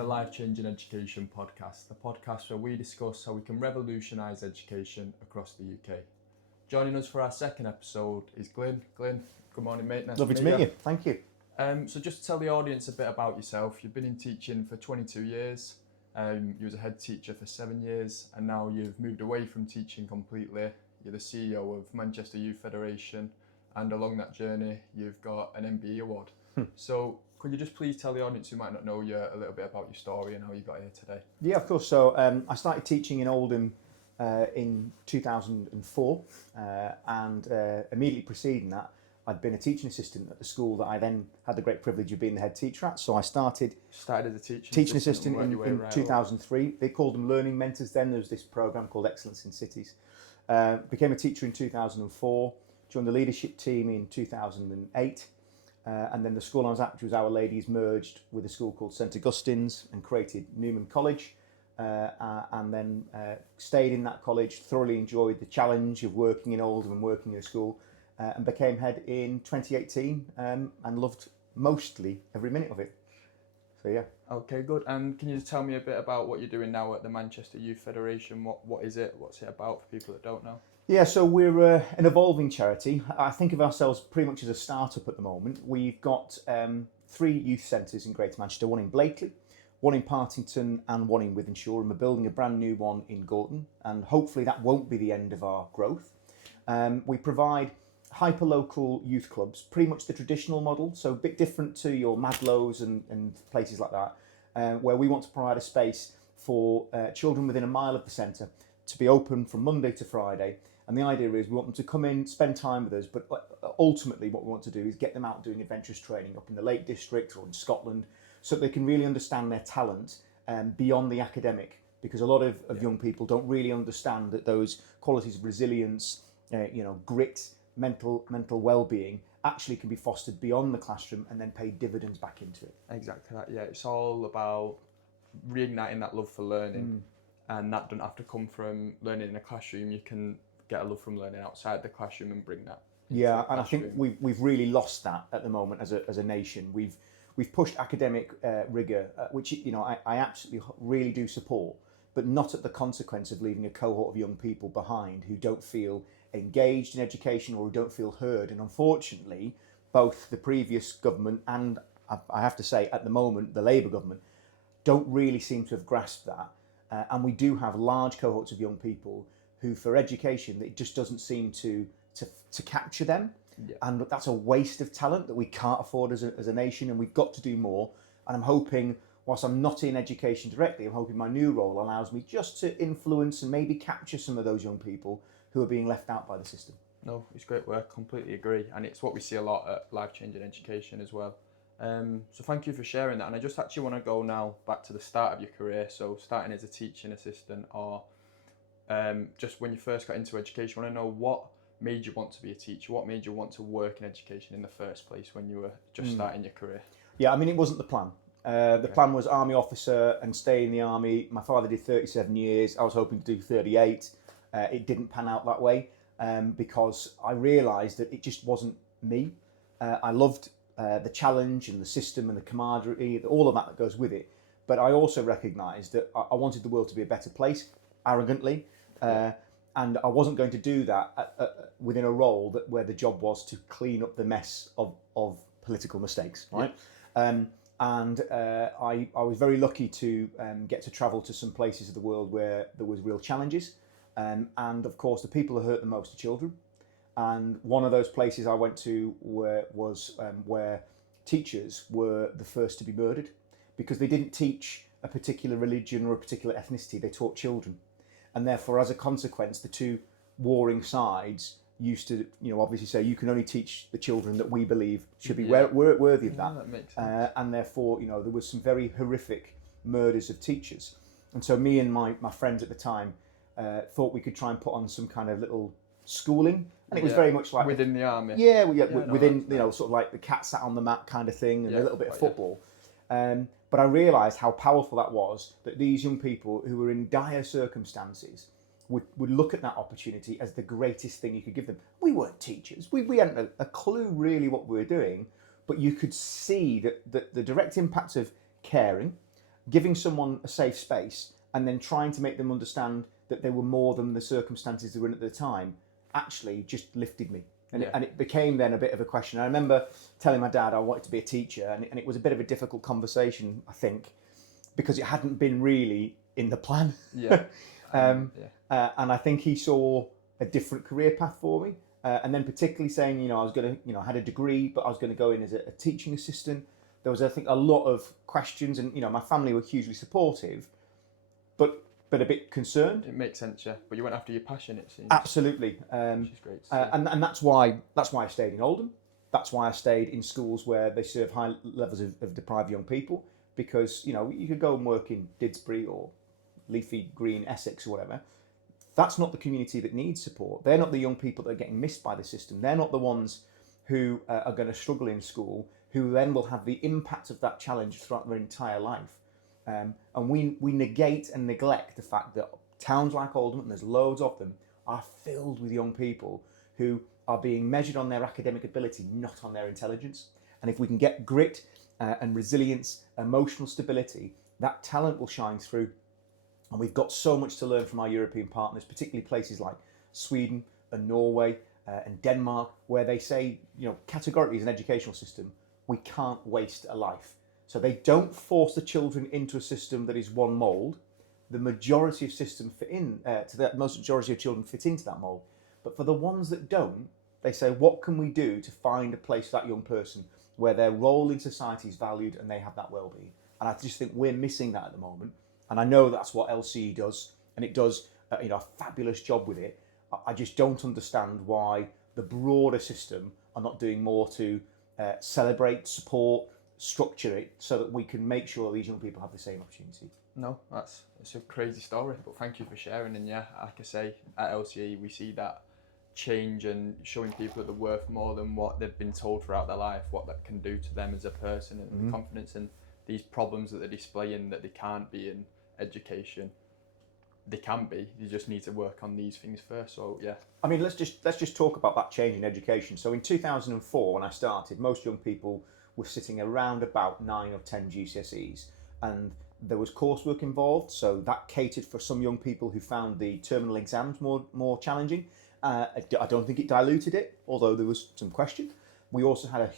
the Life Changing Education podcast, the podcast where we discuss how we can revolutionise education across the UK. Joining us for our second episode is Glyn. Glyn, good morning, mate. Nice Lovely to meet you. Thank you. So just to tell the audience a bit about yourself, you've been in teaching for 22 years, you was a head teacher for 7 years, and now you've moved away from teaching completely. You're the CEO of Manchester Youth Federation, and along that journey, you've got an MBE award. So could you just please tell the audience who might not know you a little bit about your story and how you got here today? Yeah, of course. So I started teaching in Oldham in 2004, and immediately preceding that, I'd been a teaching assistant at the school that I then had the great privilege of being the head teacher at. So I started as a teaching assistant in 2003. They called them learning mentors then. There was this programme called Excellence in Cities. Became a teacher in 2004, joined the leadership team in 2008. And then the school I was at, which was Our Ladies, merged with a school called St Augustine's and created Newman College. And then stayed in that college, thoroughly enjoyed the challenge of working in Oldham and working in a school, and became head in 2018 and loved mostly every minute of it. So yeah. Okay, good. And can you just tell me a bit about what you're doing now at the Manchester Youth Federation? What is it? What's it about for people that don't know? Yeah, so we're an evolving charity. I think of ourselves pretty much as a start-up at the moment. We've got 3 youth centres in Greater Manchester, one in Blakely, one in Partington and one in Wythenshawe, and we're building a brand new one in Gorton, and hopefully that won't be the end of our growth. We provide hyper-local youth clubs, pretty much the traditional model, so a bit different to your Madlows and places like that, where we want to provide a space for children within a mile of the centre to be open from Monday to Friday. And the idea is we want them to come in, spend time with us, but ultimately what we want to do is get them out doing adventurous training up in the Lake District or in Scotland, so that they can really understand their talent beyond the academic, because a lot of young people don't really understand that those qualities of resilience, grit, mental well-being actually can be fostered beyond the classroom and then pay dividends back into it. Exactly that, yeah. It's all about reigniting that love for learning, and that doesn't have to come from learning in a classroom. You can get a love from learning outside the classroom and bring that into the and I think we've really lost that at the moment as a nation. We've pushed academic rigour, which I absolutely really do support, but not at the consequence of leaving a cohort of young people behind who don't feel engaged in education or who don't feel heard. And unfortunately, both the previous government and, I have to say, at the moment, the Labour government, don't really seem to have grasped that. And we do have large cohorts of young people who, for education, it just doesn't seem to capture them. Yeah. And that's a waste of talent that we can't afford as a nation, and we've got to do more. And I'm hoping, whilst I'm not in education directly, I'm hoping my new role allows me just to influence and maybe capture some of those young people who are being left out by the system. No, it's great work, completely agree. And it's what we see a lot at Life Changing Education as well. So thank you for sharing that. And I just actually want to go now back to the start of your career. So starting as a teaching assistant, or just when you first got into education, I want to know what made you want to be a teacher? What made you want to work in education in the first place when you were just starting your career? Yeah, I mean, it wasn't the plan. The plan was army officer and stay in the army. My father did 37 years. I was hoping to do 38. It didn't pan out that way because I realised that it just wasn't me. I loved the challenge and the system and the camaraderie, all of that goes with it. But I also recognised that I wanted the world to be a better place, arrogantly. And I wasn't going to do that within a role where the job was to clean up the mess of political mistakes, right? Yeah. I was very lucky to get to travel to some places of the world where there was real challenges. And of course, the people who hurt the most are children. And one of those places I went to was where teachers were the first to be murdered because they didn't teach a particular religion or a particular ethnicity, they taught children. And therefore, as a consequence, the two warring sides used to, obviously say, you can only teach the children that we believe should be worthy of that. That makes sense. And therefore, there was some very horrific murders of teachers. And so me and my friends at the time thought we could try and put on some kind of little schooling. And it was very much like... Within the army. Within, sort of like the cat sat on the mat kind of thing and a little bit of football. But I realised how powerful that was, that these young people who were in dire circumstances would look at that opportunity as the greatest thing you could give them. We weren't teachers. We hadn't a clue really what we were doing, but you could see that the direct impact of caring giving someone a safe space and then trying to make them understand that they were more than the circumstances they were in at the time actually just lifted me. And it became then a bit of a question. I remember telling my dad I wanted to be a teacher, and it was a bit of a difficult conversation, I think, because it hadn't been really in the plan. Yeah. And I think he saw a different career path for me. And then particularly saying, you know, I was going to, you know, I had a degree, but I was going to go in as a teaching assistant. There was, I think, a lot of questions, and, you know, my family were hugely supportive, but a bit concerned. It makes sense, yeah. But you went after your passion, it seems. Absolutely. Which is great to see. And that's why I stayed in Oldham. That's why I stayed in schools where they serve high levels of deprived young people, because, you know, you could go and work in Didsbury or Leafy Green, Essex or whatever. That's not the community that needs support. They're not the young people that are getting missed by the system. They're not the ones who are going to struggle in school, who then will have the impact of that challenge throughout their entire life. And we negate and neglect the fact that towns like Oldham, and there's loads of them, are filled with young people who are being measured on their academic ability, not on their intelligence. And if we can get grit and resilience, emotional stability, that talent will shine through. And we've got so much to learn from our European partners, particularly places like Sweden and Norway and Denmark, where they say, you know, categorically as an educational system, we can't waste a life. So they don't force the children into a system that is one mould. The majority of systems fit in most majority of children fit into that mould. But for the ones that don't, they say, what can we do to find a place for that young person where their role in society is valued and they have that well-being? And I just think we're missing that at the moment. And I know that's what LCE does, and it does you know, a fabulous job with it. I just don't understand why the broader system are not doing more to celebrate, support, structure it so that we can make sure these young people have the same opportunity. No, it's a crazy story, but thank you for sharing. And yeah, like I say, at LCE we see that change and showing people that they're worth more than what they've been told throughout their life, what that can do to them as a person, and the confidence in these problems that they're displaying that they can't be in education. They can be. You just need to work on these things first. So yeah. I mean, let's just talk about that change in education. So in 2004, when I started, most young people were sitting around about 9 or 10 GCSEs, and there was coursework involved. So that catered for some young people who found the terminal exams more challenging. I don't think it diluted it, although there was some question. We also had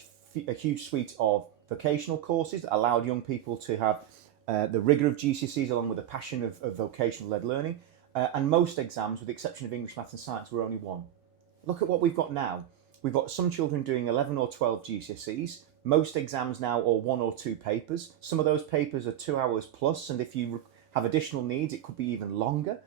a huge suite of vocational courses that allowed young people to have the rigour of GCSEs along with the passion of vocational-led learning. And most exams, with the exception of English, Maths and Science, were only one. Look at what we've got now. We've got some children doing 11 or 12 GCSEs. Most exams now are 1 or 2 papers. Some of those papers are 2 hours plus, and if you have additional needs, it could be even longer.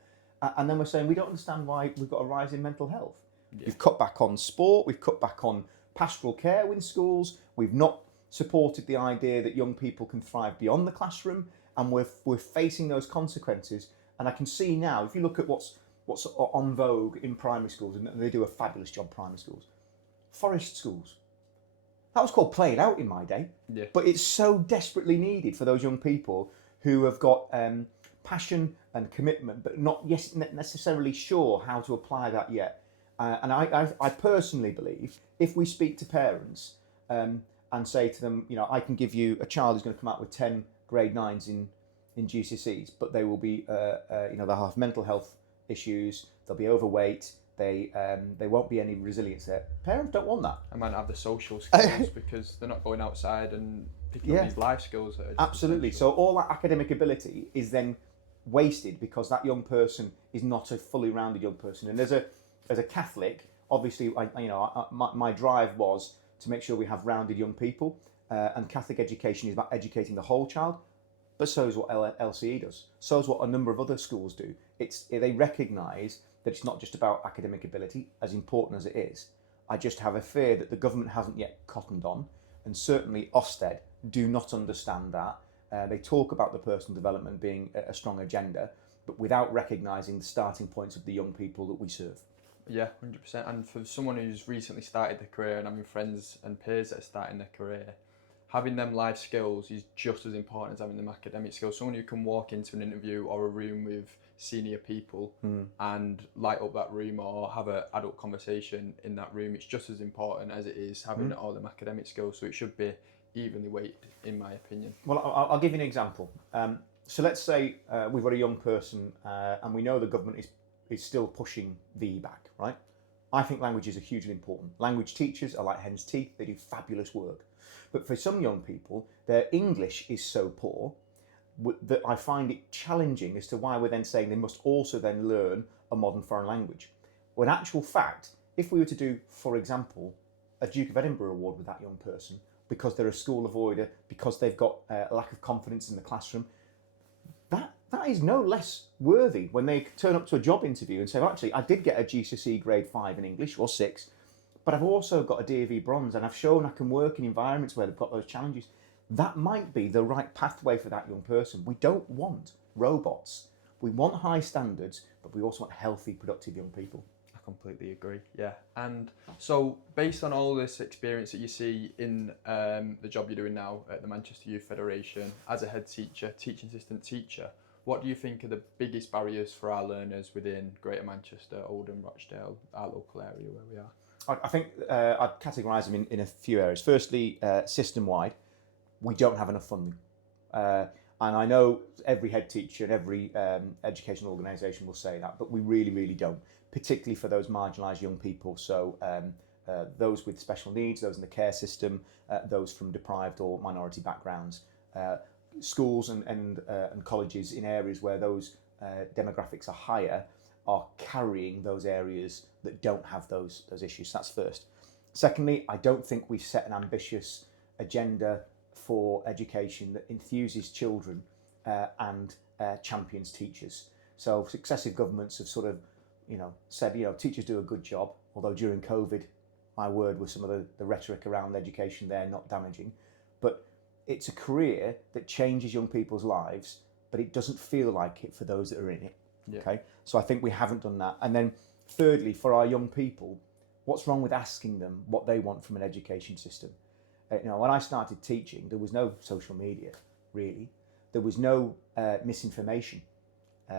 And then we're saying we don't understand why we've got a rise in mental health. Yeah. We've cut back on sport, we've cut back on pastoral care in schools, we've not supported the idea that young people can thrive beyond the classroom, and we're facing those consequences. And I can see now, if you look at what's on vogue in primary schools, and they do a fabulous job, primary schools, forest schools. That was called playing out in my day, but it's so desperately needed for those young people who have got passion and commitment, but not necessarily sure how to apply that yet. And I personally believe if we speak to parents and say to them, you know, I can give you a child who's going to come out with 10 grade 9s in GCSEs, but they will be, you know, they'll have mental health issues, they'll be overweight, they won't be any resilience there. Parents don't want that. I might not have the social skills because they're not going outside and picking up these life skills. That are absolutely. So all that academic ability is then wasted because that young person is not a fully rounded young person. And as a Catholic, obviously, my drive was to make sure we have rounded young people, and Catholic education is about educating the whole child. But so is what LCE does. So is what a number of other schools do. They recognise that it's not just about academic ability, as important as it is. I just have a fear that the government hasn't yet cottoned on, and certainly Ofsted do not understand that. They talk about the personal development being a strong agenda, but without recognising the starting points of the young people that we serve. Yeah, 100%. And for someone who's recently started their career, and having friends and peers that are starting their career, having them life skills is just as important as having them academic skills. Someone who can walk into an interview or a room with senior people and light up that room or have an adult conversation in that room, it's just as important as it is having all them academic skills. So it should be evenly weighted, in my opinion. Well, I'll give you an example. So let's say we've got a young person and we know the government is still pushing VE back, right? I think languages are hugely important. Language teachers are like hen's teeth, they do fabulous work. But for some young people, their English is so poor that I find it challenging as to why we're then saying they must also then learn a modern foreign language. Well, in actual fact, if we were to do, for example, a Duke of Edinburgh award with that young person, because they're a school avoider, because they've got a lack of confidence in the classroom, that is no less worthy when they turn up to a job interview and say, well, actually, I did get a GCSE grade 5 in English, or 6, but I've also got a DAV bronze, and I've shown I can work in environments where they've got those challenges. That might be the right pathway for that young person. We don't want robots. We want high standards, but we also want healthy, productive young people. I completely agree, yeah. And so based on all this experience that you see in the job you're doing now at the Manchester Youth Federation, as a head teacher, teaching assistant teacher, what do you think are the biggest barriers for our learners within Greater Manchester, Oldham, Rochdale, our local area where we are? I think I'd categorise them in a few areas. Firstly, system-wide, we don't have enough funding. And I know every head teacher and every educational organisation will say that, but we really, really don't, particularly for those marginalised young people. So those with special needs, those in the care system, those from deprived or minority backgrounds. Schools and colleges in areas where those demographics are higher are carrying those areas that don't have those issues. That's first. Secondly, I don't think we've set an ambitious agenda for education that enthuses children and champions teachers. So successive governments have sort of, said, teachers do a good job, although during COVID, my word was some of the rhetoric around education there not damaging. But it's a career that changes young people's lives, but it doesn't feel like it for those that are in it. Yeah. Okay, so I think we haven't done that. And then thirdly, for our young people, what's wrong with asking them what they want from an education system? When I started teaching, there was no social media, really. There was no misinformation.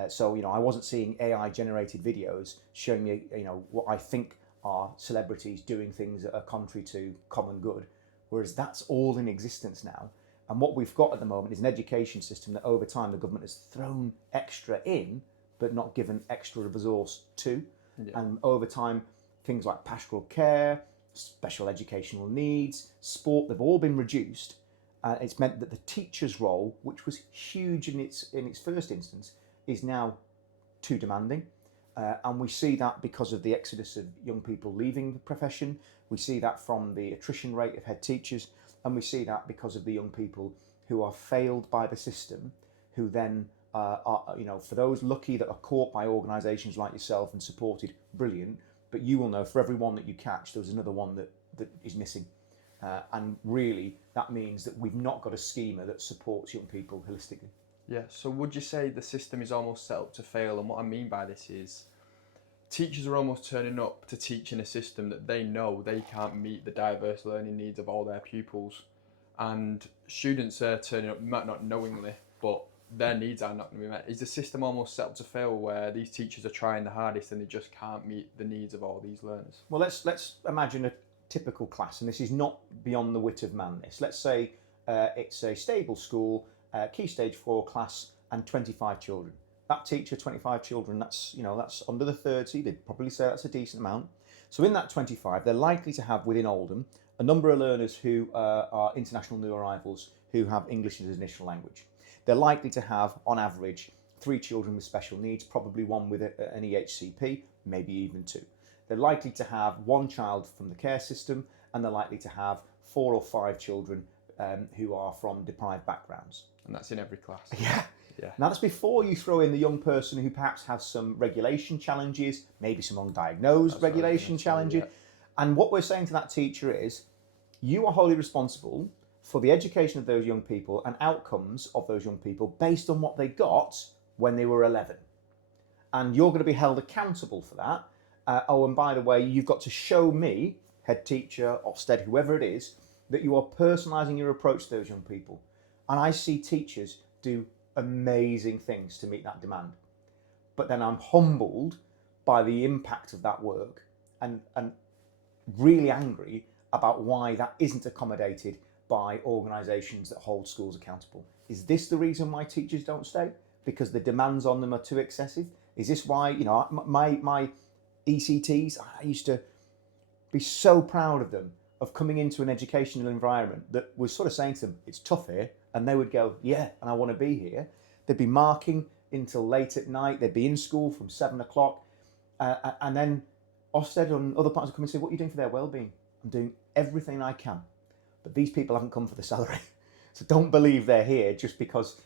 So I wasn't seeing AI-generated videos showing me, what I think are celebrities doing things that are contrary to common good. Whereas that's all in existence now. And what we've got at the moment is an education system that over time the government has thrown extra in, but not given extra resource to. Yeah. And over time, things like pastoral care, special educational needs, sport, they've all been reduced. It's meant that the teacher's role, which was huge in its first instance, is now too demanding. And we see that because of the exodus of young people leaving the profession. We see that from the attrition rate of head teachers, and we see that because of the young people who are failed by the system, who then are, for those lucky that are caught by organisations like yourself and supported, brilliant. But you will know for every one that you catch, there's another one that is missing. And really, that means that we've not got a schema that supports young people holistically. Yeah, so would you say the system is almost set up to fail? And what I mean by this is, teachers are almost turning up to teach in a system that they know they can't meet the diverse learning needs of all their pupils. And students are turning up, not knowingly, but their needs are not going to be met. Is the system almost set up to fail where these teachers are trying the hardest and they just can't meet the needs of all these learners? Well, let's imagine a typical class, and this is not beyond the wit of man. Let's say it's a stable school, Key Stage 4 class, and 25 children. That teacher, 25 children, that's under the 30, they'd probably say that's a decent amount. So in that 25, they're likely to have within Oldham a number of learners who are international new arrivals who have English as an initial language. They're likely to have, on average, 3 children with special needs, probably one with an EHCP, maybe even 2. They're likely to have 1 child from the care system, and they're likely to have 4 or 5 children who are from deprived backgrounds. And that's in every class. Yeah. Yeah. Now that's before you throw in the young person who perhaps has some regulation challenges, maybe some undiagnosed regulation challenges. Yeah. And what we're saying to that teacher is, you are wholly responsible for the education of those young people and outcomes of those young people based on what they got when they were 11. And you're going to be held accountable for that. And by the way, you've got to show me, head teacher, Ofsted, whoever it is, that you are personalising your approach to those young people. And I see teachers do amazing things to meet that demand. But then I'm humbled by the impact of that work and really angry about why that isn't accommodated by organisations that hold schools accountable. Is this the reason why teachers don't stay? Because the demands on them are too excessive? Is this why, my ECTs, I used to be so proud of them, of coming into an educational environment that was sort of saying to them, it's tough here, and they would go, yeah, and I want to be here. They'd be marking until late at night, they'd be in school from 7 o'clock, and then Ofsted and other partners would come and say, what are you doing for their wellbeing? I'm doing everything I can, but these people haven't come for the salary. So don't believe they're here just because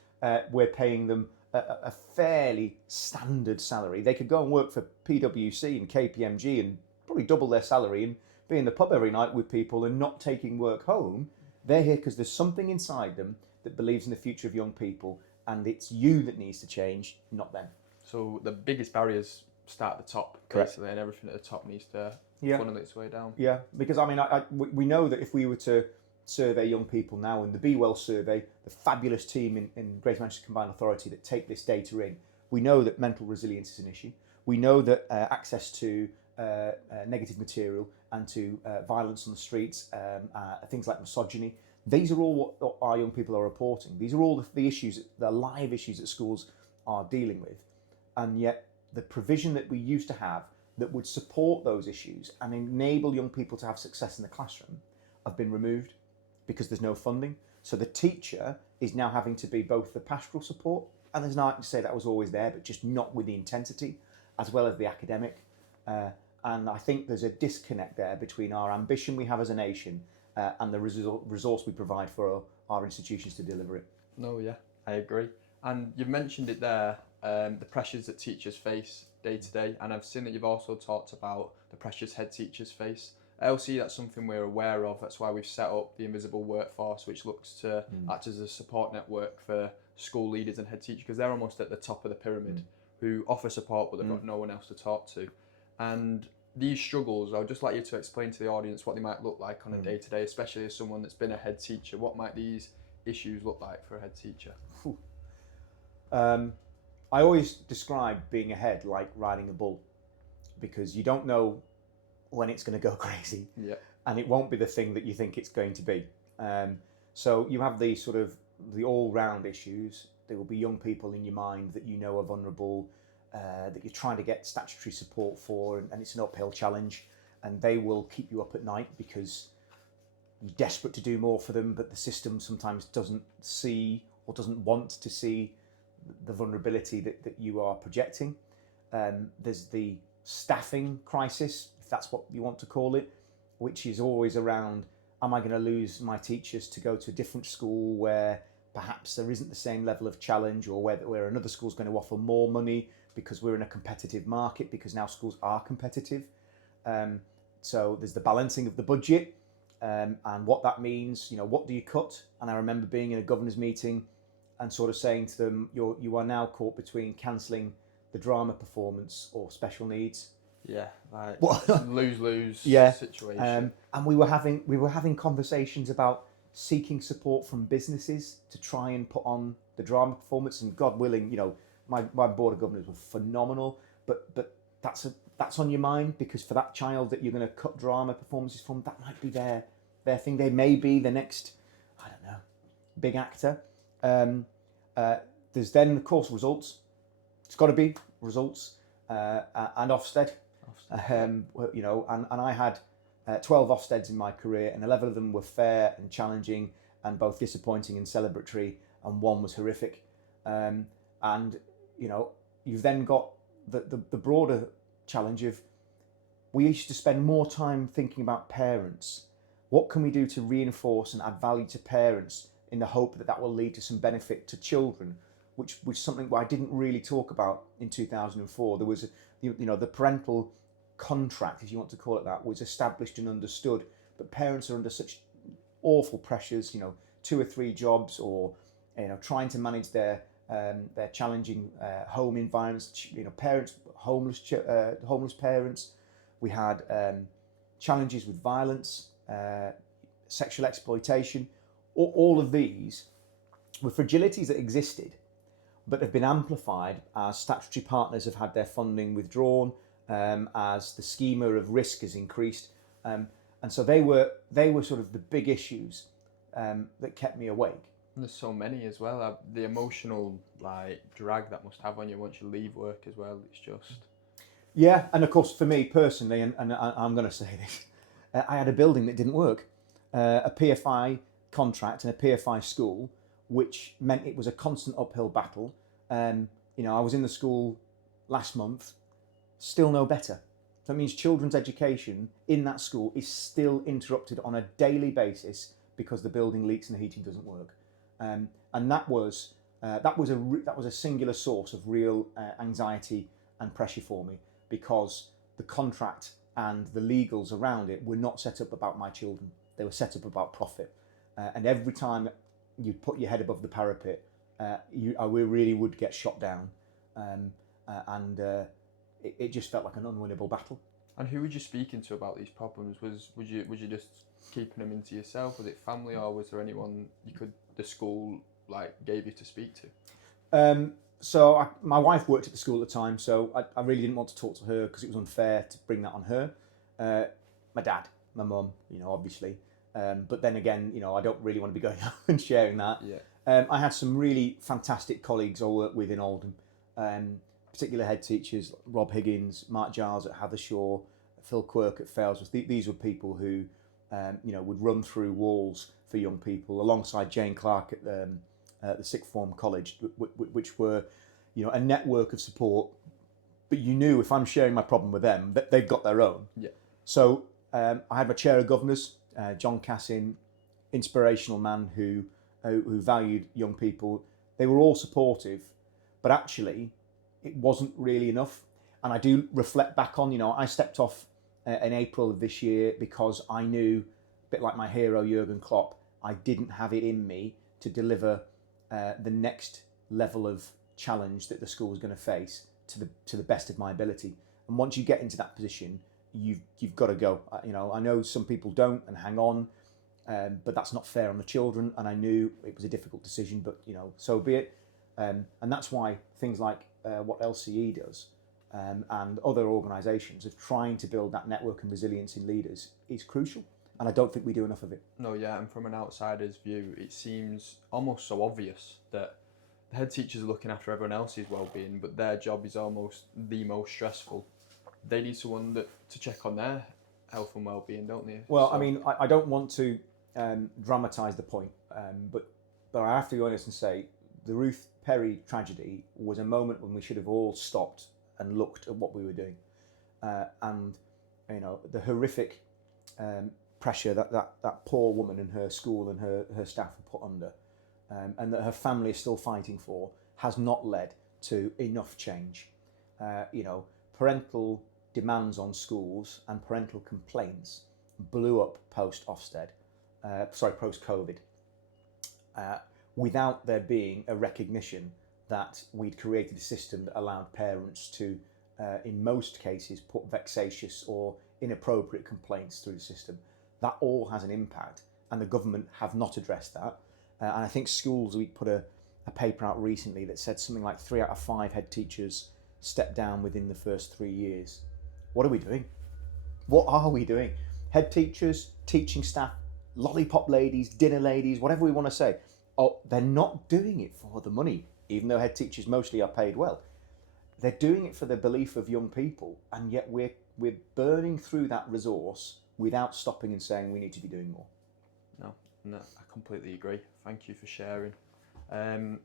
we're paying them a fairly standard salary. They could go and work for PwC and KPMG and probably double their salary and be in the pub every night with people and not taking work home. They're here because there's something inside them that believes in the future of young people, and it's you that needs to change, not them. So the biggest barriers start at the top, Correct. basically, and everything at the top needs to funnel its way down. Yeah, because I mean, we know that if we were to survey young people now, in the Be Well survey, the fabulous team in Greater Manchester Combined Authority that take this data in, we know that mental resilience is an issue. We know that access to negative material and to violence on the streets, things like misogyny, these are all what our young people are reporting. These are all the issues, the live issues that schools are dealing with. And yet the provision that we used to have that would support those issues and enable young people to have success in the classroom have been removed because there's no funding. So the teacher is now having to be both the pastoral support, and there's no I can say that was always there, but just not with the intensity, as well as the academic. And I think there's a disconnect there between our ambition we have as a nation and the resource we provide for our institutions to deliver it. No, yeah, I agree. And you've mentioned it there, the pressures that teachers face day to day, and I've seen that you've also talked about the pressures head teachers face. I also see that's something we're aware of. That's why we've set up the Invisible Workforce, which looks to act as a support network for school leaders and head teachers, because they're almost at the top of the pyramid, who offer support but they've got no one else to talk to. And these struggles, I would just like you to explain to the audience what they might look like on a day-to-day, especially as someone that's been a head teacher. What might these issues look like for a head teacher? I always describe being a head like riding a bull, because you don't know when it's going to go crazy, and it won't be the thing that you think it's going to be. So you have the sort of the all-round issues. There will be young people in your mind that you know are vulnerable, that you're trying to get statutory support for, and it's an uphill challenge, and they will keep you up at night because you're desperate to do more for them, but the system sometimes doesn't see or doesn't want to see the vulnerability that you are projecting. There's the staffing crisis, if that's what you want to call it, which is always around, am I going to lose my teachers to go to a different school where perhaps there isn't the same level of challenge, or where another school's going to offer more money because we're in a competitive market, because now schools are competitive. So there's the balancing of the budget and what that means. What do you cut? And I remember being in a governor's meeting and sort of saying to them, you are now caught between cancelling the drama performance or special needs. Yeah, like lose-lose situation. And we were having conversations about seeking support from businesses to try and put on the drama performance. And God willing, my board of governors were phenomenal. But that's on your mind, because for that child that you're going to cut drama performances from, that might be their thing. They may be the next, I don't know, big actor. There's then, of course, results. It's got to be results, and Ofsted. And I had 12 Ofsteds in my career, and 11 of them were fair and challenging and both disappointing and celebratory, and one was horrific. You've then got the broader challenge of, we used to spend more time thinking about parents. What can we do to reinforce and add value to parents in the hope that will lead to some benefit to children, which was something I didn't really talk about in 2004. There was, the parental contract, if you want to call it that, was established and understood, but parents are under such awful pressures, 2 or 3 jobs, or trying to manage their challenging home environments. Parents, homeless parents. We had challenges with violence, sexual exploitation. All of these were fragilities that existed, but have been amplified as statutory partners have had their funding withdrawn, as the schema of risk has increased, and so they were sort of the big issues. that kept me awake. And there's so many as well. The emotional like drag that must have on you once you leave work as well. It's just Yeah, and of course for me personally, and I'm going to say this, I had a building that didn't work, a PFI contract and a PFI school, which meant it was a constant uphill battle. I was in the school last month, still no better. So that means children's education in that school is still interrupted on a daily basis because the building leaks and the heating doesn't work. And that was a singular source of real anxiety and pressure for me, because the contract and the legals around it were not set up about my children. They were set up about profit. And every time you put your head above the parapet, I really would get shot down. It just felt like an unwinnable battle. And who were you speaking to about these problems? Was you just keeping them into yourself? Was it family, or was there anyone the school like gave you to speak to? My wife worked at the school at the time, so I really didn't want to talk to her because it was unfair to bring that on her. My dad, my mum, obviously. But then again, I don't really want to be going out and sharing that. Yeah. I had some really fantastic colleagues I worked with in Oldham, particular head teachers, Rob Higgins, Mark Giles at Hathershaw, Phil Quirk at Failsworth. These were people who, would run through walls for young people, alongside Jane Clark at the sixth form college, which were, a network of support. But you knew if I'm sharing my problem with them, that they've got their own. Yeah. So I had my chair of governors, John Cassin, inspirational man who valued young people. They were all supportive, but actually it wasn't really enough. And I do reflect back on, I stepped off in April of this year because I knew, a bit like my hero Jurgen Klopp, I didn't have it in me to deliver the next level of challenge that the school was going to face to the best of my ability. And once you get into that position, you've got to go. I know some people don't and hang on, but that's not fair on the children. And I knew it was a difficult decision, but so be it. And that's why things like what LCE does and other organisations of trying to build that network and resilience in leaders is crucial. And I don't think we do enough of it. No, yeah, and from an outsider's view, it seems almost so obvious that the head teachers are looking after everyone else's well-being, but their job is almost the most stressful. They need someone to check on their health and well-being, don't they? Well, I don't want to dramatise the point, but I have to be honest and say the Ruth Perry tragedy was a moment when we should have all stopped and looked at what we were doing, and the horrific pressure that poor woman and her school and her staff were put under, and that her family is still fighting for, has not led to enough change. Parental demands on schools and parental complaints blew up post-Ofsted, post-COVID, without there being a recognition that we'd created a system that allowed parents to, in most cases, put vexatious or inappropriate complaints through the system. That all has an impact, and the government have not addressed that. And I think schools, we put a paper out recently that said something like 3 out of 5 head teachers stepped down within the first 3 years. What are we doing? What are we doing? Head teachers, teaching staff, lollipop ladies, dinner ladies, whatever we want to say. Oh, they're not doing it for the money, even though head teachers mostly are paid well. They're doing it for the belief of young people, and yet we're burning through that resource without stopping and saying we need to be doing more. No, I completely agree. Thank you for sharing. I'm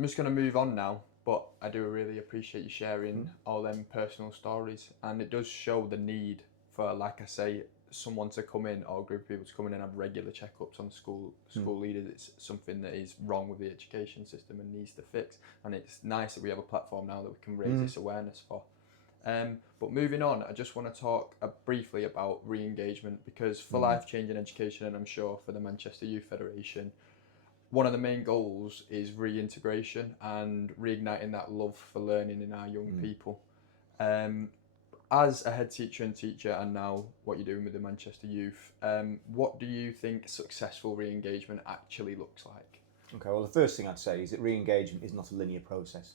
just going to move on now, but I do really appreciate you sharing all them personal stories, and it does show the need for, like I say, someone to come in, or a group of people to come in and have regular checkups on school leaders. It's something that is wrong with the education system and needs to fix, and it's nice that we have a platform now that we can raise this awareness for. But moving on, I just want to talk briefly about re-engagement, because for life-changing education, and I'm sure for the Manchester Youth Federation, one of the main goals is reintegration and reigniting that love for learning in our young people. As a head teacher and teacher, and now what you're doing with the Manchester Youth, what do you think successful re-engagement actually looks like? Okay, well, the first thing I'd say is that re-engagement is not a linear process.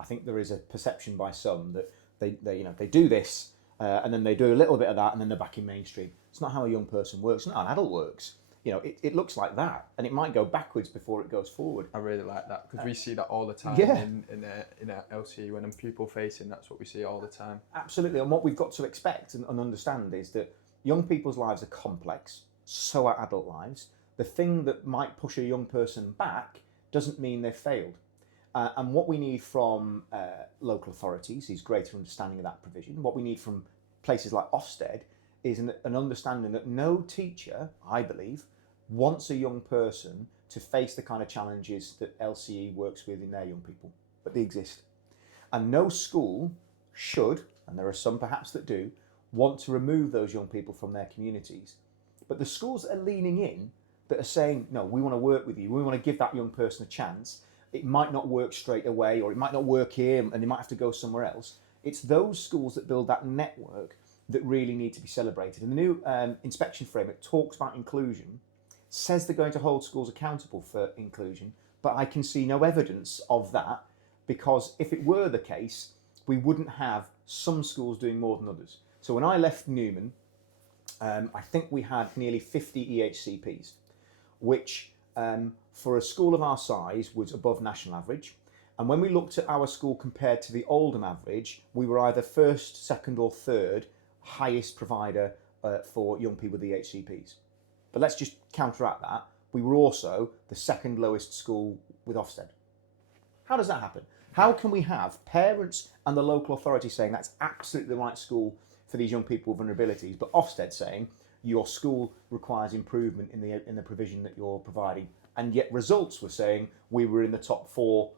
I think there is a perception by some that they do this and then they do a little bit of that and then they're back in mainstream. It's not how a young person works. It's not how an adult works. it looks like that, and it might go backwards before it goes forward. I really like that because we see that all the time in a LCE when I'm pupil facing. That's what we see all the time. Absolutely, and what we've got to expect and understand is that young people's lives are complex. So are adult lives. The thing that might push a young person back doesn't mean they've failed. And what we need from local authorities is greater understanding of that provision. What we need from places like Ofsted is an understanding that no teacher, I believe, wants a young person to face the kind of challenges that LCE works with in their young people, but they exist. And no school should, and there are some perhaps that do, want to remove those young people from their communities. But the schools that are leaning in, that are saying, no, we want to work with you, we want to give that young person a chance. It might not work straight away, or it might not work here, and they might have to go somewhere else. It's those schools that build that network that really need to be celebrated. And the new inspection framework talks about inclusion, says they're going to hold schools accountable for inclusion, but I can see no evidence of that, because if it were the case, we wouldn't have some schools doing more than others. So when I left Newman, I think we had nearly 50 EHCPs, which for a school of our size was above national average. And when we looked at our school compared to the Oldham average, we were either first, second or third highest provider for young people with EHCPs. But let's just counteract that. We were also the second lowest school with Ofsted. How does that happen? How can we have parents and the local authority saying that's absolutely the right school for these young people with vulnerabilities, but Ofsted saying your school requires improvement in the provision that you're providing, and yet results were saying we were in the top 4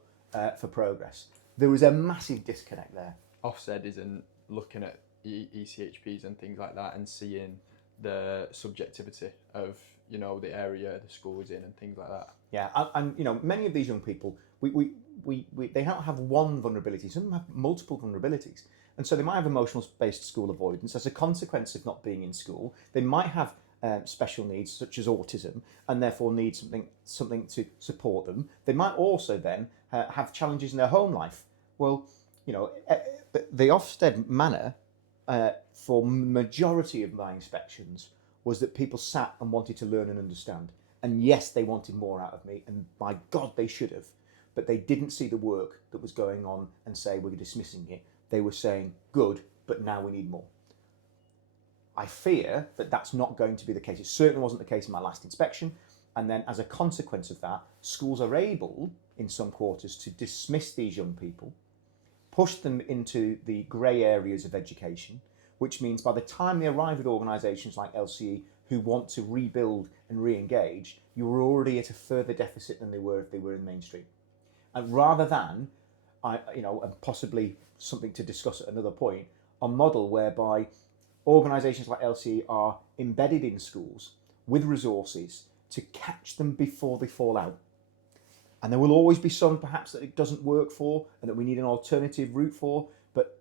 for progress? There was a massive disconnect there. Ofsted isn't looking at ECHPs and things like that and seeing the subjectivity of the area the school is in and things like that. Yeah, and many of these young people, they don't have one vulnerability. Some of them have multiple vulnerabilities, and so they might have emotional-based school avoidance as a consequence of not being in school. They might have special needs such as autism, and therefore need something to support them. They might also then have challenges in their home life. Well, the Ofsted manner for majority of my inspections was that people sat and wanted to learn and understand. And yes, they wanted more out of me, and by God, they should have. But they didn't see the work that was going on and say, we're dismissing it. They were saying, good, but now we need more. I fear that that's not going to be the case. It certainly wasn't the case in my last inspection. And then as a consequence of that, schools are able, in some quarters, to dismiss these young people, push them into the grey areas of education, which means by the time they arrive with organisations like LCE who want to rebuild and re-engage, you're already at a further deficit than they were if they were in mainstream. And rather than, and possibly something to discuss at another point, a model whereby organisations like LCE are embedded in schools with resources to catch them before they fall out. And there will always be some perhaps that it doesn't work for and that we need an alternative route for, but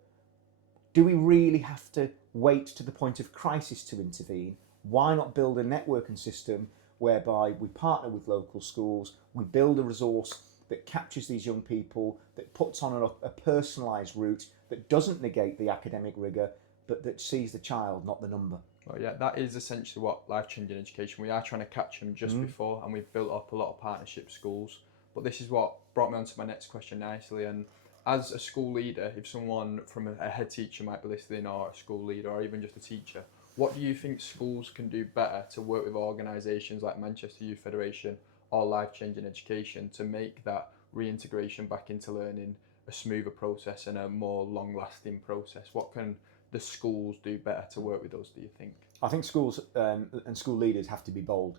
do we really have to wait to the point of crisis to intervene? Why not build a networking system whereby we partner with local schools, we build a resource that captures these young people, that puts on a personalised route, that doesn't negate the academic rigour, but that sees the child, not the number? Well, yeah, that is essentially what life-changing education, we are trying to catch them just before, and we've built up a lot of partnership schools. But this is what brought me on to my next question nicely. And as a school leader, if someone from a head teacher might be listening, or a school leader, or even just a teacher, what do you think schools can do better to work with organisations like Manchester Youth Federation or Life-Changing Education to make that reintegration back into learning a smoother process and a more long-lasting process? What can the schools do better to work with us, do you think? I think schools and school leaders have to be bold.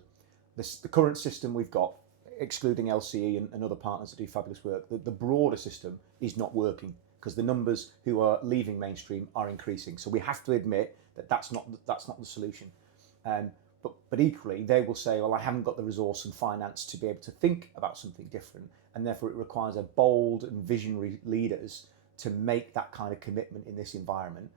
The current system we've got, excluding LCE and other partners that do fabulous work, the broader system is not working because the numbers who are leaving mainstream are increasing. So we have to admit that that's not the solution. But equally, they will say, well, I haven't got the resource and finance to be able to think about something different, and therefore it requires a bold and visionary leaders to make that kind of commitment in this environment.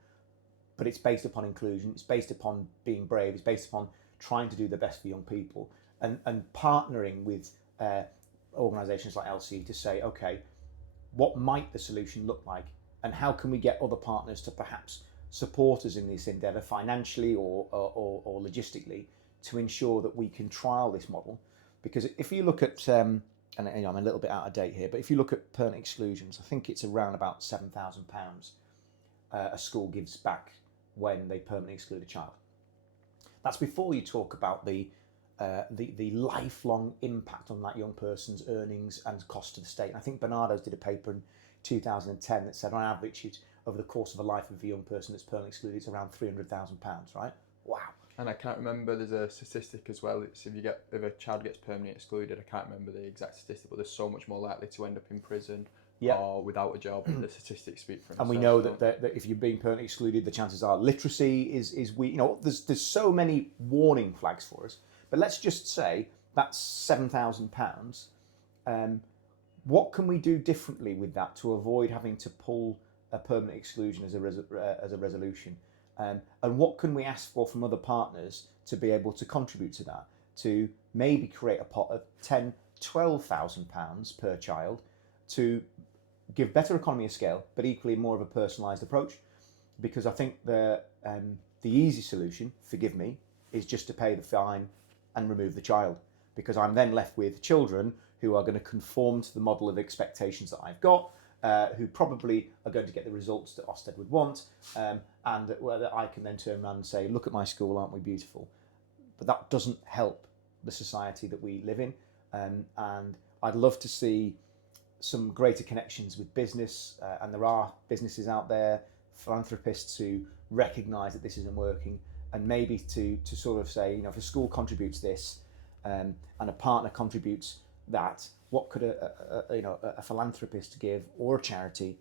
But it's based upon inclusion, it's based upon being brave, it's based upon trying to do the best for young people, and partnering with organisations like LCE to say, okay, what might the solution look like, and how can we get other partners to perhaps support us in this endeavour financially or logistically to ensure that we can trial this model. Because if you look at, and I'm a little bit out of date here, but if you look at parent exclusions, I think it's around about £7,000 a school gives back when they permanently exclude a child. That's before you talk about the lifelong impact on that young person's earnings and cost to the state. And I think Bernardo's did a paper in 2010 that said on average, over the course of a life of a young person that's permanently excluded, it's around £300,000, right? Wow. And I can't remember, there's a statistic as well, it's if a child gets permanently excluded, I can't remember the exact statistic, but they're so much more likely to end up in prison or without a job. The statistics speak for themselves. And we know that if you're being permanently excluded, the chances are literacy is weak. There's so many warning flags for us. But let's just say that's £7,000. What can we do differently with that to avoid having to pull a permanent exclusion as a resolution? And what can we ask for from other partners to be able to contribute to that? To maybe create a pot of £10,000, £12,000 per child to give better economy of scale, but equally more of a personalised approach. Because I think the easy solution, forgive me, is just to pay the fine and remove the child. Because I'm then left with children who are going to conform to the model of expectations that I've got, who probably are going to get the results that Ofsted would want, and whether I can then turn around and say, look at my school, aren't we beautiful? But that doesn't help the society that we live in. And I'd love to see some greater connections with business, and there are businesses out there, philanthropists who recognise that this isn't working, and maybe to sort of say, if a school contributes this, and a partner contributes that, what could a philanthropist give, or a charity,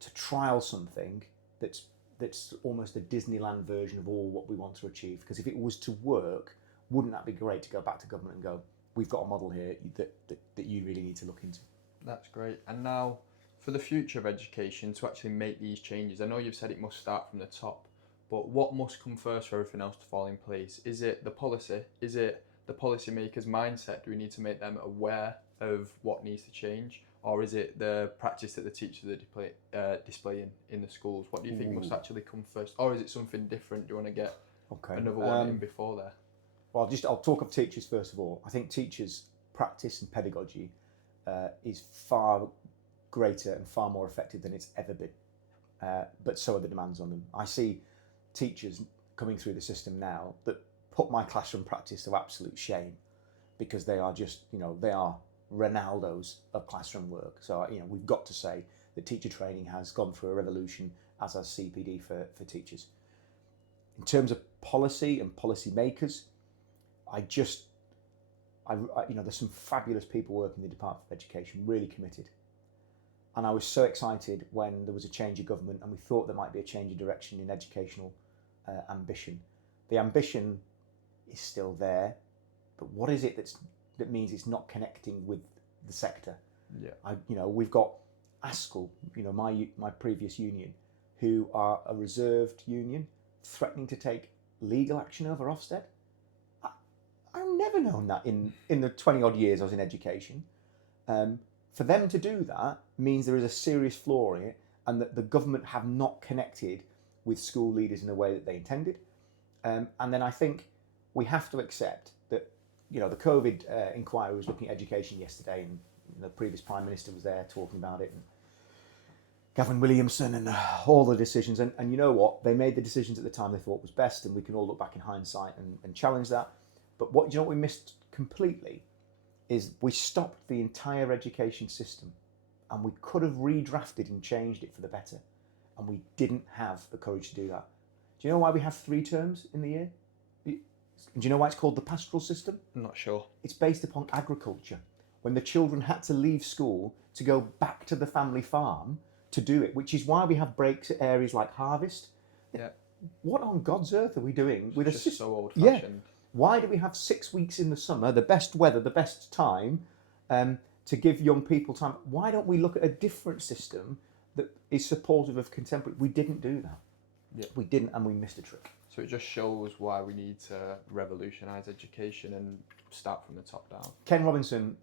to trial something that's almost a Disneyland version of all what we want to achieve? Because if it was to work, wouldn't that be great to go back to government and go, we've got a model here that you really need to look into? That's great. And now, for the future of education, to actually make these changes, I know you've said it must start from the top, but what must come first for everything else to fall in place? Is it the policy? Is it the policymakers' mindset? Do we need to make them aware of what needs to change? Or is it the practice that the teachers are displaying in the schools? What do you think must actually come first? Or is it something different? Do you want to get another one in before there? Well, I'll talk of teachers first of all. I think teachers' practice and pedagogy is far greater and far more effective than it's ever been. But so are the demands on them. I see teachers coming through the system now that put my classroom practice to absolute shame, because they are just, they are Ronaldos of classroom work. So, we've got to say that teacher training has gone through a revolution, as has CPD for teachers. In terms of policy and policy makers, there's some fabulous people working in the Department of Education, really committed. And I was so excited when there was a change of government and we thought there might be a change of direction in educational ambition. The ambition is still there, but what is it that means it's not connecting with the sector? Yeah. We've got ASCL, my previous union, who are a reserved union, threatening to take legal action over Ofsted. I've never known that in the 20 odd years I was in education. For them to do that means there is a serious flaw in it, and that the government have not connected with school leaders in the way that they intended. And then I think we have to accept that, the COVID inquiry was looking at education yesterday, and the previous Prime Minister was there talking about it, and Gavin Williamson, and all the decisions. And you know what? They made the decisions at the time they thought was best, and we can all look back in hindsight and challenge that. But what we missed completely is we stopped the entire education system, and we could have redrafted and changed it for the better, and we didn't have the courage to do that. Do you know why we have 3 terms in the year? Do you know why it's called the pastoral system? I'm not sure. It's based upon agriculture. When the children had to leave school to go back to the family farm to do it, which is why we have breaks at areas like harvest. Yeah. What on God's earth are we doing with a system? So old-fashioned. Yeah. Why do we have 6 weeks in the summer, the best weather, the best time, to give young people time? Why don't we look at a different system that is supportive of contemporary? We didn't do that. Yeah. We didn't, and we missed a trick. So it just shows why we need to revolutionise education and start from the top down. Ken Robinson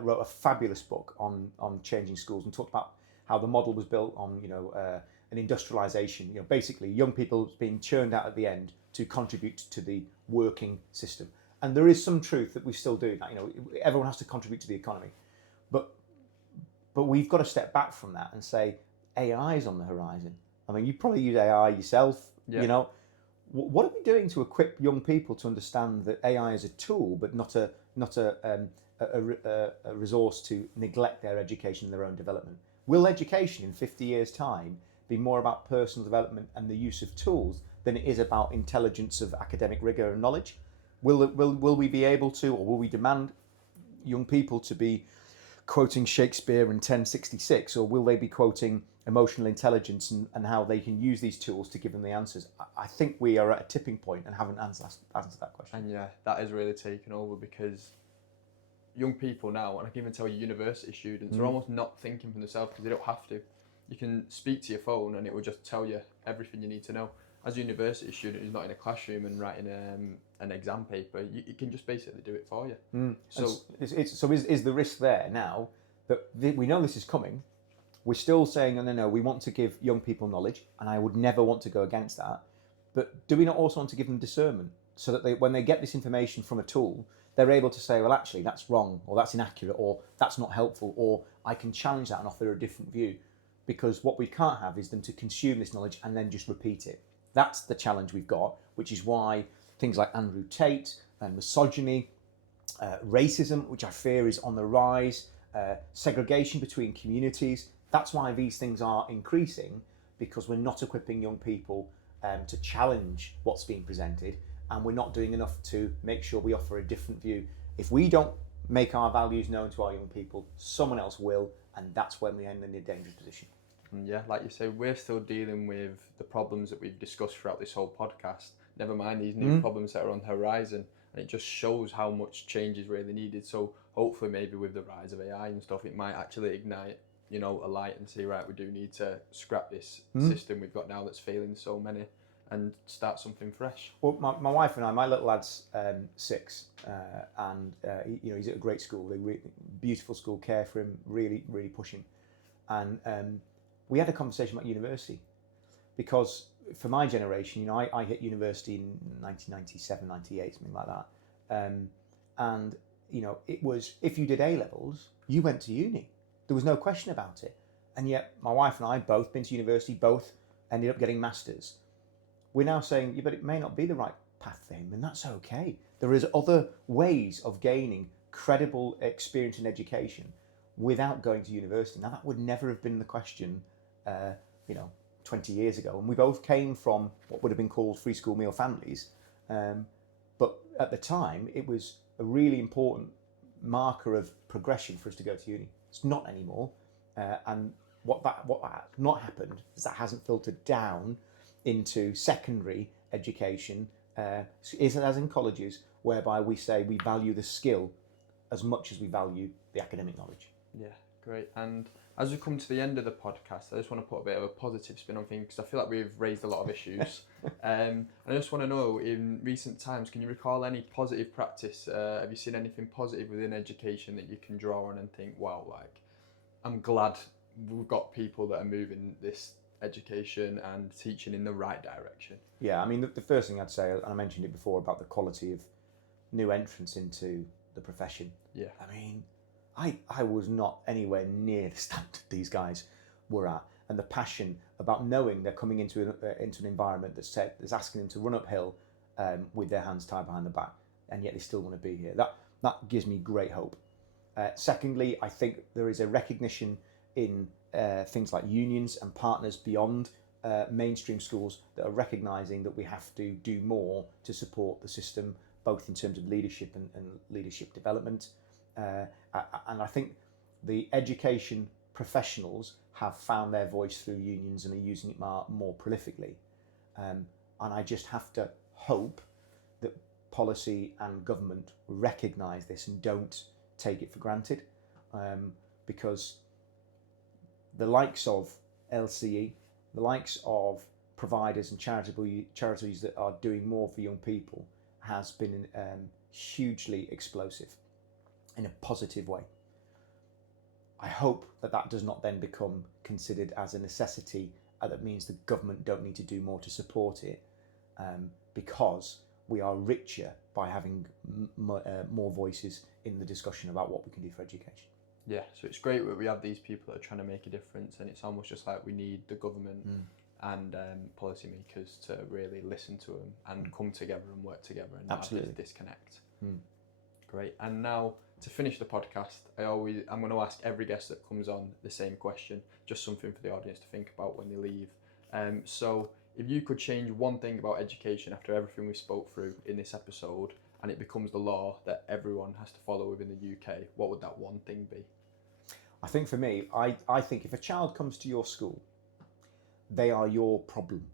wrote a fabulous book on changing schools, and talked about how the model was built on an industrialization. Basically young people being churned out at the end to contribute to the working system. And there is some truth that we still do that. Everyone has to contribute to the economy, but we've got to step back from that and say AI is on the horizon. I mean, you probably use AI yourself. Yeah. What are we doing to equip young people to understand that AI is a tool, but not a resource to neglect their education and their own development? Will education in 50 years' time be more about personal development and the use of tools than it is about intelligence of academic rigor and knowledge? Will we be able to, or will we demand young people to be quoting Shakespeare in 1066, or will they be quoting emotional intelligence and how they can use these tools to give them the answers? I think we are at a tipping point and haven't answered that question. And yeah, that is really taken over, because young people now, and I can even tell you university students, are almost not thinking for themselves because they don't have to. You can speak to your phone and it will just tell you everything you need to know. As a university student who's not in a classroom and writing an exam paper, you can just basically do it for you. So is the risk there now that we know this is coming? We're still saying, no, we want to give young people knowledge, and I would never want to go against that. But do we not also want to give them discernment, so that when they get this information from a tool, they're able to say, well, actually, that's wrong, or that's inaccurate, or that's not helpful, or I can challenge that and offer a different view? Because what we can't have is them to consume this knowledge and then just repeat it. That's the challenge we've got, which is why things like Andrew Tate and misogyny, racism, which I fear is on the rise, segregation between communities, that's why these things are increasing, because we're not equipping young people to challenge what's being presented, and we're not doing enough to make sure we offer a different view. If we don't make our values known to our young people, someone else will, and that's when we end in a dangerous position. And yeah, like you say, we're still dealing with the problems that we've discussed throughout this whole podcast, never mind these new problems that are on the horizon, and it just shows how much change is really needed. So hopefully maybe with the rise of AI and stuff, it might actually ignite a light and say, right, we do need to scrap this system we've got now that's failing so many, and start something fresh. Well, my wife and I, my little lad's 6, and he's at a great school, a beautiful school, care for him, really, really push him. And we had a conversation about university, because for my generation, I hit university in 1997, 98, something like that. And it was, if you did A-levels, you went to uni. There was no question about it. And yet my wife and I both been to university, both ended up getting masters. We're now saying, yeah, but it may not be the right path for him, and that's okay. There is other ways of gaining credible experience in education without going to university. Now, that would never have been the question, 20 years ago. And we both came from what would have been called free school meal families. But at the time, it was a really important marker of progression for us to go to uni. It's not anymore. And what not happened is that hasn't filtered down into secondary education, as in colleges, whereby we say we value the skill as much as we value the academic knowledge. Yeah, great. And as we come to the end of the podcast, I just want to put a bit of a positive spin on things, because I feel like we've raised a lot of issues. And I just want to know, in recent times, can you recall any positive practice? Have you seen anything positive within education that you can draw on and think, wow, I'm glad we've got people that are moving this education and teaching in the right direction? Yeah, I mean, the first thing I'd say, and I mentioned it before, about the quality of new entrants into the profession. Yeah. I mean, I was not anywhere near the standard these guys were at, and the passion about knowing they're coming into an environment that's asking them to run uphill with their hands tied behind the back, and yet they still want to be here. That gives me great hope. Secondly, I think there is a recognition in things like unions and partners beyond mainstream schools that are recognising that we have to do more to support the system, both in terms of leadership and leadership development. And I think the education professionals have found their voice through unions and are using it more prolifically. And I just have to hope that policy and government recognise this and don't take it for granted, because the likes of LCE, the likes of providers and charities that are doing more for young people has been hugely explosive in a positive way. I hope that does not then become considered as a necessity that means the government don't need to do more to support it, because we are richer by having more voices in the discussion about what we can do for education. Yeah, so it's great that we have these people that are trying to make a difference, and it's almost just like we need the government and policymakers to really listen to them and come together and work together and not have this disconnect. Great. And now, to finish the podcast, I'm going to ask every guest that comes on the same question, just something for the audience to think about when they leave. So if you could change one thing about education after everything we spoke through in this episode, and it becomes the law that everyone has to follow within the UK, what would that one thing be? I think for me, I think if a child comes to your school, they are your problem.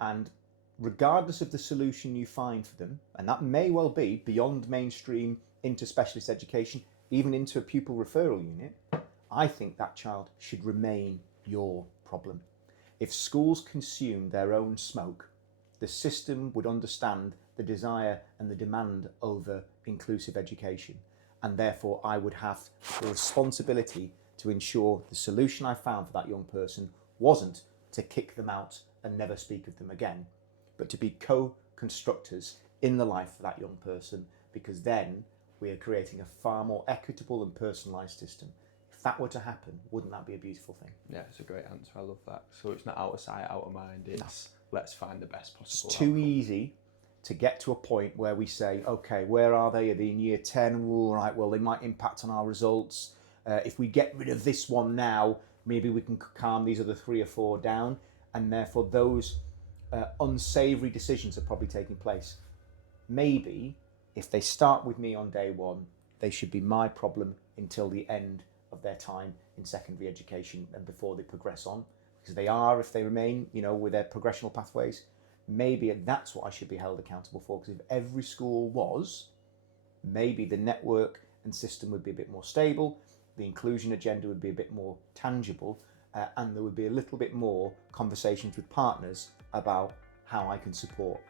And regardless of the solution you find for them, and that may well be beyond mainstream into specialist education, even into a pupil referral unit, I think that child should remain your problem. If schools consumed their own smoke, the system would understand the desire and the demand over inclusive education, and therefore I would have the responsibility to ensure the solution I found for that young person wasn't to kick them out and never speak of them again, but to be co-constructors in the life of that young person, because then we are creating a far more equitable and personalised system. If that were to happen, wouldn't that be a beautiful thing? Yeah, it's a great answer. I love that. So it's not out of sight, out of mind. It's let's find the best possible. It's too easy to get to a point where we say, okay, where are they? Are they in year 10? All right, well, they might impact on our results. If we get rid of this one now, maybe we can calm these other 3 or 4 down. And therefore, those unsavoury decisions are probably taking place. Maybe if they start with me on day one, they should be my problem until the end of their time in secondary education and before they progress on, because they are, if they remain, with their progressional pathways. Maybe that's what I should be held accountable for, because if every school was, maybe the network and system would be a bit more stable, the inclusion agenda would be a bit more tangible, and there would be a little bit more conversations with partners about how I can support.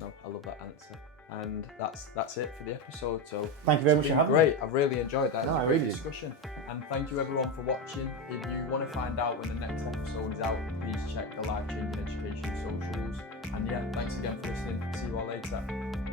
No, I love that answer. And that's it for the episode. So thank you very much for having me. Great, I've really enjoyed that. It was a great discussion. And thank you everyone for watching. If you want to find out when the next episode is out, please check the Life Changing Education socials. And yeah, thanks again for listening. See you all later.